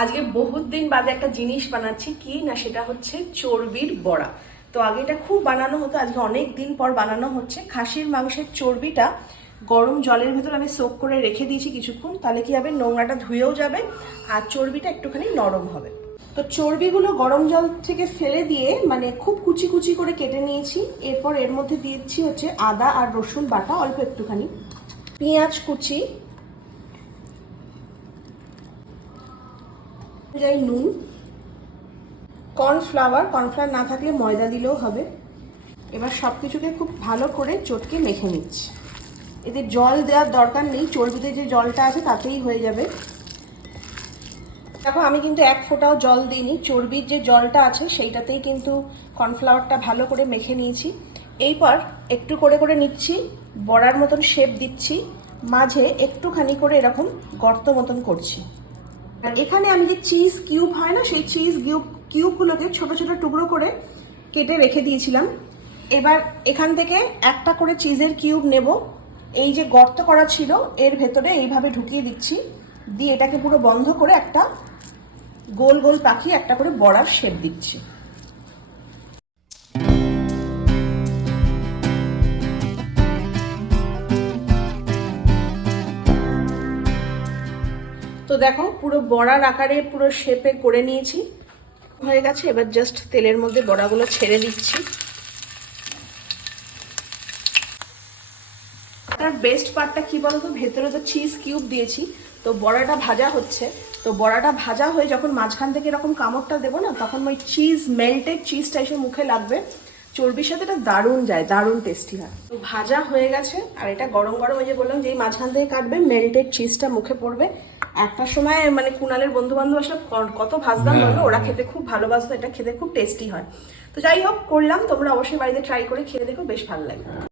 আজকে বহুত দিন বাদে একটা জিনিস বানাচ্ছি, কি না সেটা হচ্ছে চর্বির বড়া। তো আগে এটা খুব বানানো হতো, আজকে অনেক দিন পর বানানো হচ্ছে। খাসির মাংসের চর্বিটা গরম জলের ভেতর আমি সোক করে রেখে দিয়েছি কিছুক্ষণ, তাহলে কি হবে, নোংরাটা ধুয়েও যাবে আর চর্বিটা একটুখানি নরম হবে। তো চর্বিগুলো গরম জল থেকে ফেলে দিয়ে মানে খুব কুচি কুচি করে কেটে নিয়েছি। এরপর এর মধ্যে দিয়েছি হচ্ছে আদা আর রসুন বাটা অল্প একটুখানি, পেঁয়াজ কুচি, নুন, কর্নফ্লাওয়ার না থাকলে ময়দা দিলেও হবে। এবার সব কিছুকে খুব ভালো করে চটকে মেখে নিচ্ছি। এতে জল দেওয়ার দরকার নেই, চর্বিতে যে জলটা আছে তাতেই হয়ে যাবে। দেখো আমি কিন্তু এক ফোঁটাও জল দিইনি, চর্বির যে জলটা আছে সেইটাতেই কিন্তু কর্নফ্লাওয়ারটা ভালো করে মেখে নিয়েছি। এইবার একটু করে করে নিচ্ছি, বড়ার মতন শেপ দিচ্ছি, মাঝে একটুখানি করে এরকম গর্ত মতন করছি। আর এখানে আমি যে চিজ কিউব হয় না, সেই চিজ কিউবগুলোকে ছোট ছোট টুকরো করে কেটে রেখে দিয়েছিলাম। এবার এখান থেকে একটা করে চিজের কিউব নেব, এই যে গর্ত করা ছিল এর ভেতরে এইভাবে ঢুকিয়ে দিচ্ছি, দিয়ে এটাকে পুরো বন্ধ করে একটা গোল গোল পাকিয়ে একটা করে বড়ার শেপ দিচ্ছি। তো দেখো পুরো বড়ার আকারে পুরো শেপে করে নিয়েছি, হয়ে গেছে। এবার জাস্ট তেলের মধ্যে বড়াগুলো ছেড়ে দিচ্ছি। তার বেস্ট পার্টটা কি বলতো, ভেতরে তো চিজ কিউব দিয়েছি, তো বড়াটা ভাজা হচ্ছে। তো বড়াটা ভাজা হয়ে যখন মাঝখান থেকে এরকম কামড়টা দেবো না, তখন ওই চিজ মেল্টেড চিজটা এসে মুখে লাগবে, চর্বির সাথে এটা দারুণ যায়, দারুণ টেস্টি হয়। তো ভাজা হয়ে গেছে, আর এটা গরম গরম ওই যে বললাম যে মাঝখান থেকে কাটবে, মেল্টেড চিজটা মুখে পড়বে। একটা সময় মানে কুণালের বন্ধু বান্ধব আসলে কত ভাজতাম বললো, ওরা খেতে খুব ভালোবাসতো, এটা খেতে খুব টেস্টি হয়। তো যাই হোক করলাম, তোমরা অবশ্যই বাড়িতে ট্রাই করে খেয়ে দেখো, বেশ ভালো লাগে।